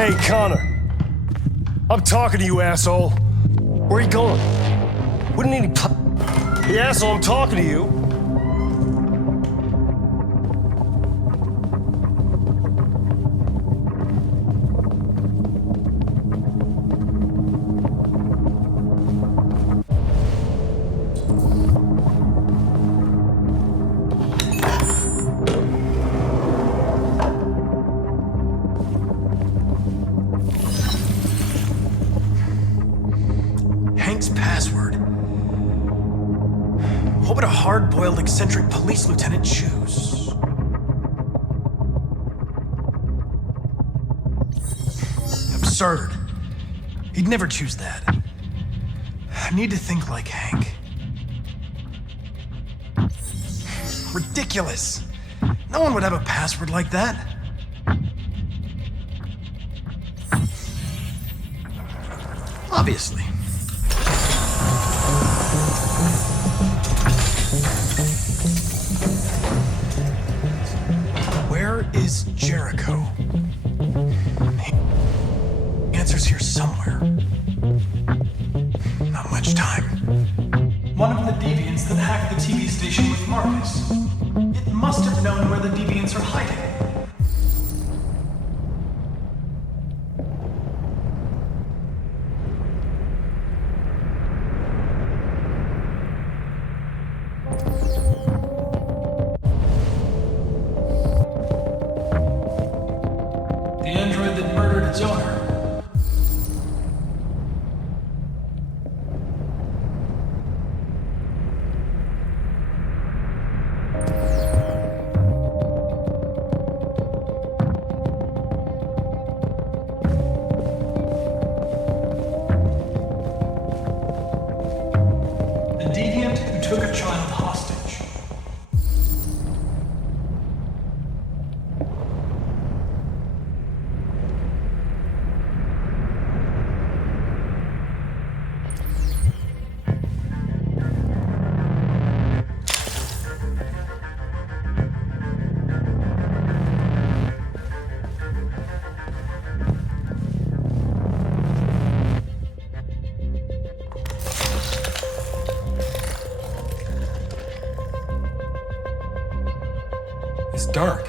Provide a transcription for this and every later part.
Hey, Connor. I'm talking to you, asshole. Where are you going? Wouldn't any Hey, asshole, I'm talking to you. Password. What would a hard-boiled, eccentric police lieutenant choose? Absurd. He'd never choose that. I need to think like Hank. Ridiculous. No one would have a password like that. Obviously. Where is Jericho? The answer's here somewhere. Not much time. One of the deviants that hacked the TV station with Marcus. It must have known where the deviants are hiding. The android that murdered its owner. The deviant who took a child hostage. It's dark.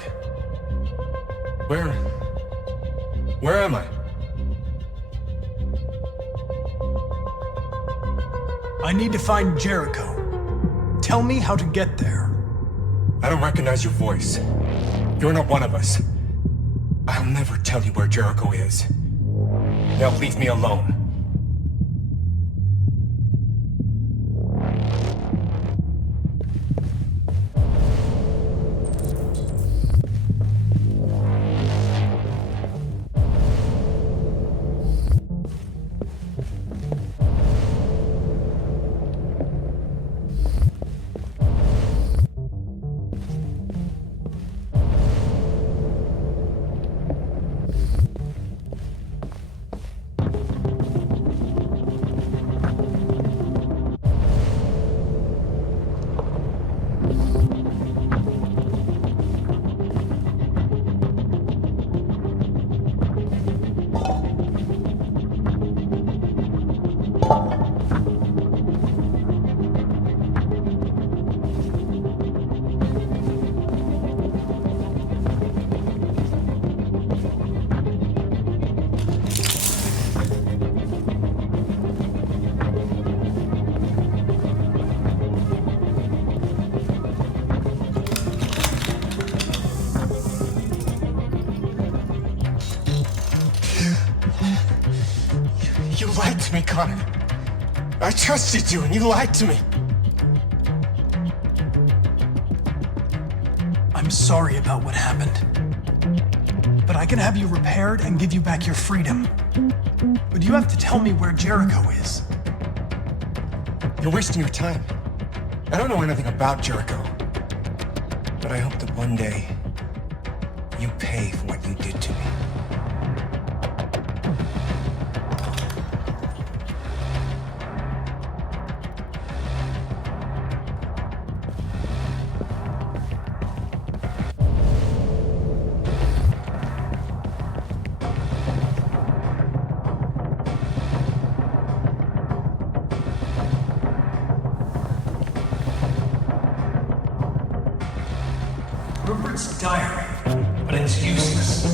Where am I? I need to find Jericho. Tell me how to get there. I don't recognize your voice. You're not one of us. I'll never tell you where Jericho is. Now leave me alone. You lied to me, Connor. I trusted you and you lied to me. I'm sorry about what happened. But I can have you repaired and give you back your freedom. But you have to tell me where Jericho is. You're wasting your time. I don't know anything about Jericho. But I hope that one day you pay for what you did to me. Rupert's diary, but it's useless.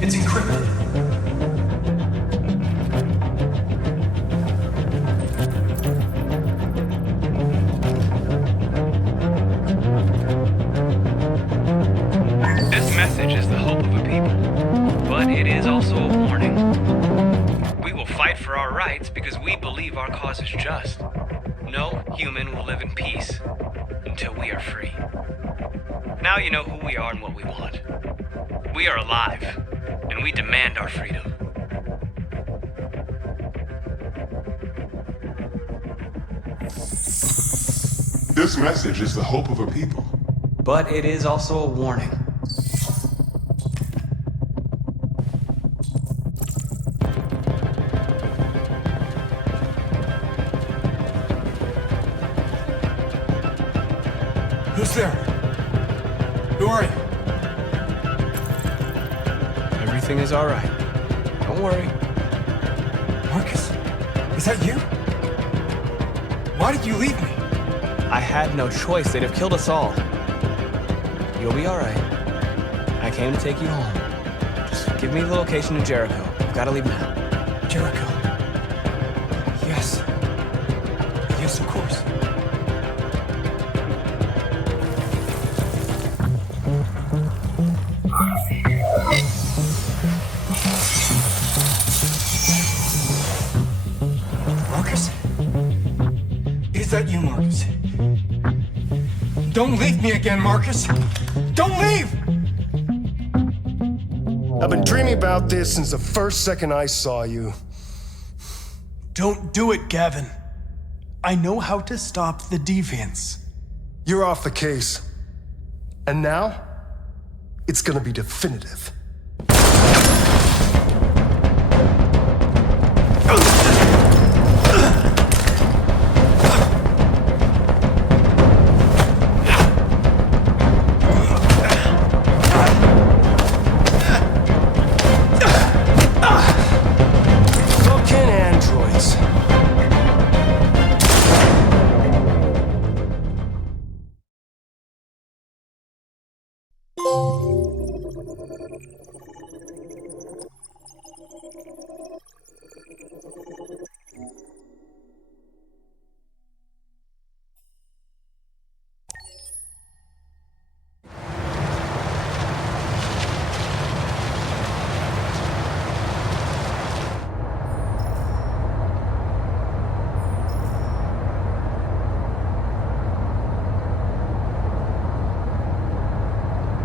It's encrypted. This message is the hope of a people, but it is also a warning. We will fight for our rights because we believe our cause is just. No human will live in peace until we are free. Now you know who we are and what we want. We are alive, and we demand our freedom. This message is the hope of a people. But it is also a warning. Who's there? Who are you? Everything is all right. Don't worry. Marcus? Is that you? Why did you leave me? I had no choice. They'd have killed us all. You'll be all right. I came to take you home. Just give me the location to Jericho. I've got to leave now. Jericho. Yes. Yes, of course. Marcus? Is that you, Marcus? Don't leave me again, Marcus! Don't leave! I've been dreaming about this since the first second I saw you. Don't do it, Gavin. I know how to stop the deviants. You're off the case. And now, it's gonna be definitive.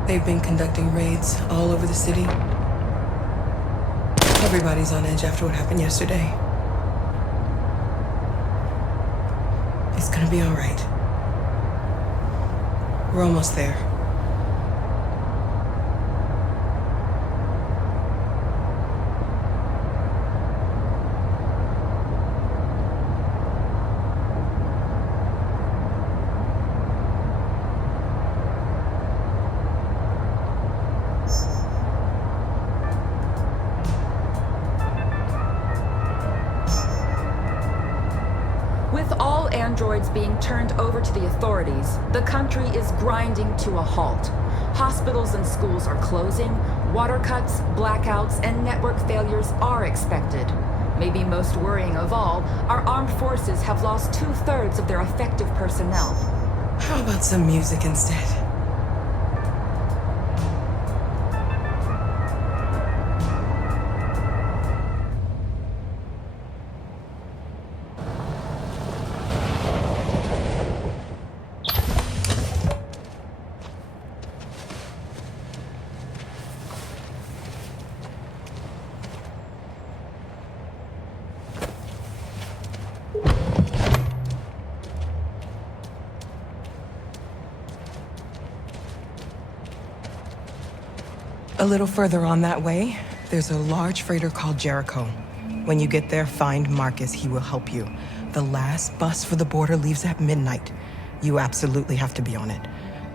They've been conducting raids all over the city. Everybody's on edge after what happened yesterday. It's gonna be all right. We're almost there. With all androids being turned over to the authorities, the country is grinding to a halt. Hospitals and schools are closing, water cuts, blackouts, and network failures are expected. Maybe most worrying of all, our armed forces have lost 2/3 of their effective personnel. How about some music instead? A little further on that way, there's a large freighter called Jericho. When you get there, find Marcus. He will help you. The last bus for the border leaves at midnight. You absolutely have to be on it.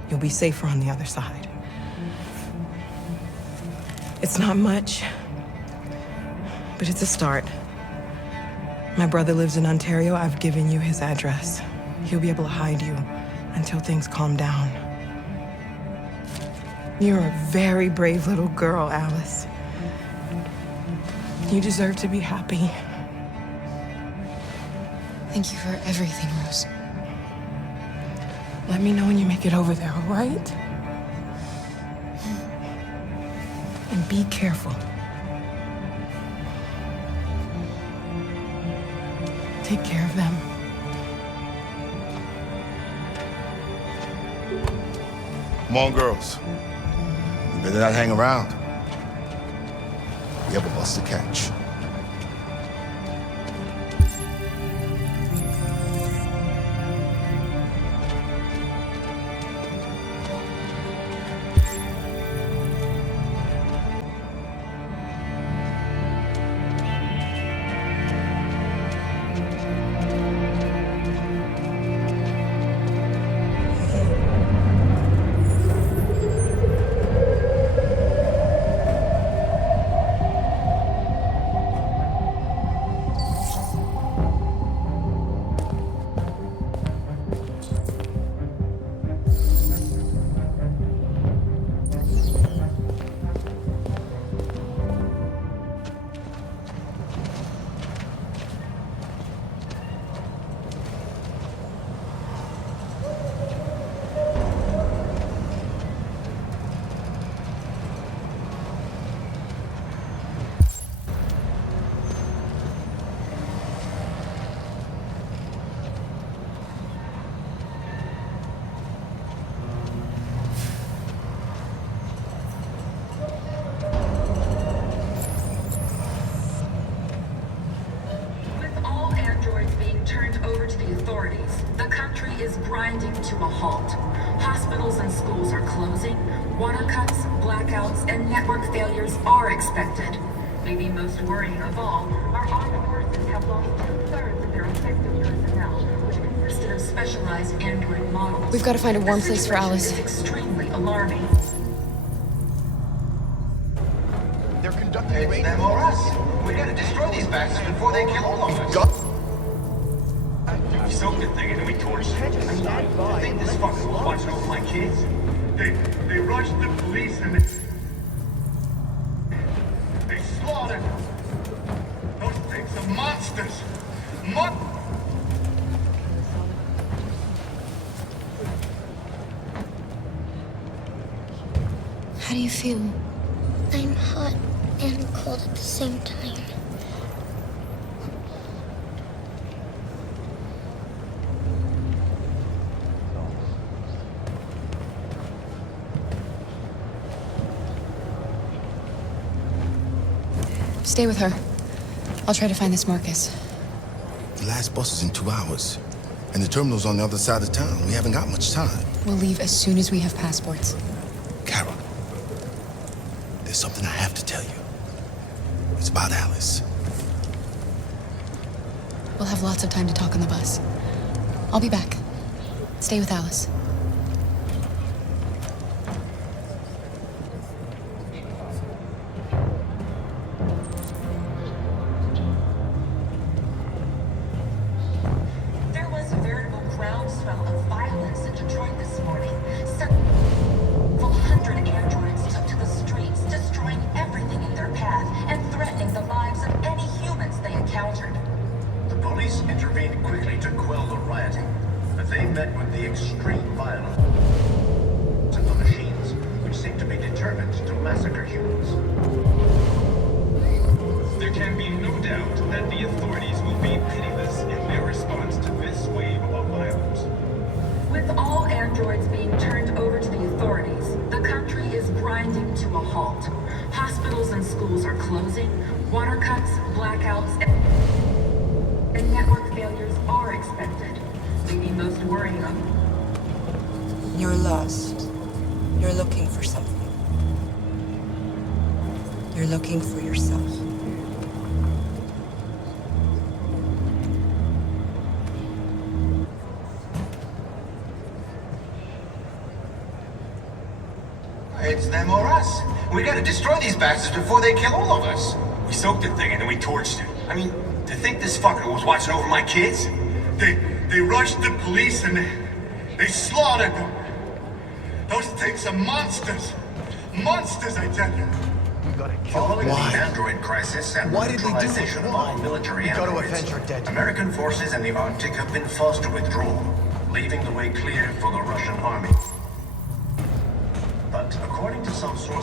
You'll be safer on the other side. It's not much, but it's a start. My brother lives in Ontario. I've given you his address. He'll be able to hide you until things calm down. You're a very brave little girl, Alice. You deserve to be happy. Thank you for everything, Rose. Let me know when you make it over there, all right? And be careful. Take care of them. Come on, girls. You better not hang around. We have a bus to catch. grinding to a halt. Hospitals and schools are closing. Water cuts, blackouts, and network failures are expected. Maybe most worrying of all, our armed forces have lost 2/3 of their effective personnel, which consisted of specialized android models. We've got to find a warm place for Alice. It's extremely alarming. They're conducting a raid. Them or us. We gotta destroy these bastards before they kill all of us. We soaked the thing and then we torched it. I think this fucker was watching over my kids. They rushed the police and they slaughtered. Those things are monsters. How do you feel? I'm hot and cold at the same time. Stay with her. I'll try to find this Marcus. The last bus is in 2 hours. And the terminal's on the other side of town. We haven't got much time. We'll leave as soon as we have passports. Carol, there's something I have to tell you. It's about Alice. We'll have lots of time to talk on the bus. I'll be back. Stay with Alice. There was a veritable groundswell of violence in Detroit this morning. Several hundred androids took to the streets, destroying everything in their path and threatening the lives of any humans they encountered. The police intervened quickly to quell the rioting, but they met with the extreme violence of the machines, which seem to be determined to massacre humans. There can be no doubt that the authorities will be pitiless in their response to this wave of violence. With all androids being turned over to the authorities, the country is grinding to a halt. Hospitals and schools are closing. Water cuts, blackouts, and network failures are expected. Maybe most worrying of You're lost. You're looking for something. You're looking for yourself. It's them or us. We gotta destroy these bastards before they kill all of us. We soaked the thing and then we torched it. I mean, to think this fucker was watching over my kids? They rushed the police and they slaughtered them. Those things are monsters. Monsters, I tell you. Following the android crisis and Why did they do it? neutralization of all military androids, American forces in the Arctic have been forced to withdraw, leaving the way clear for the Russian army. But according to some sources,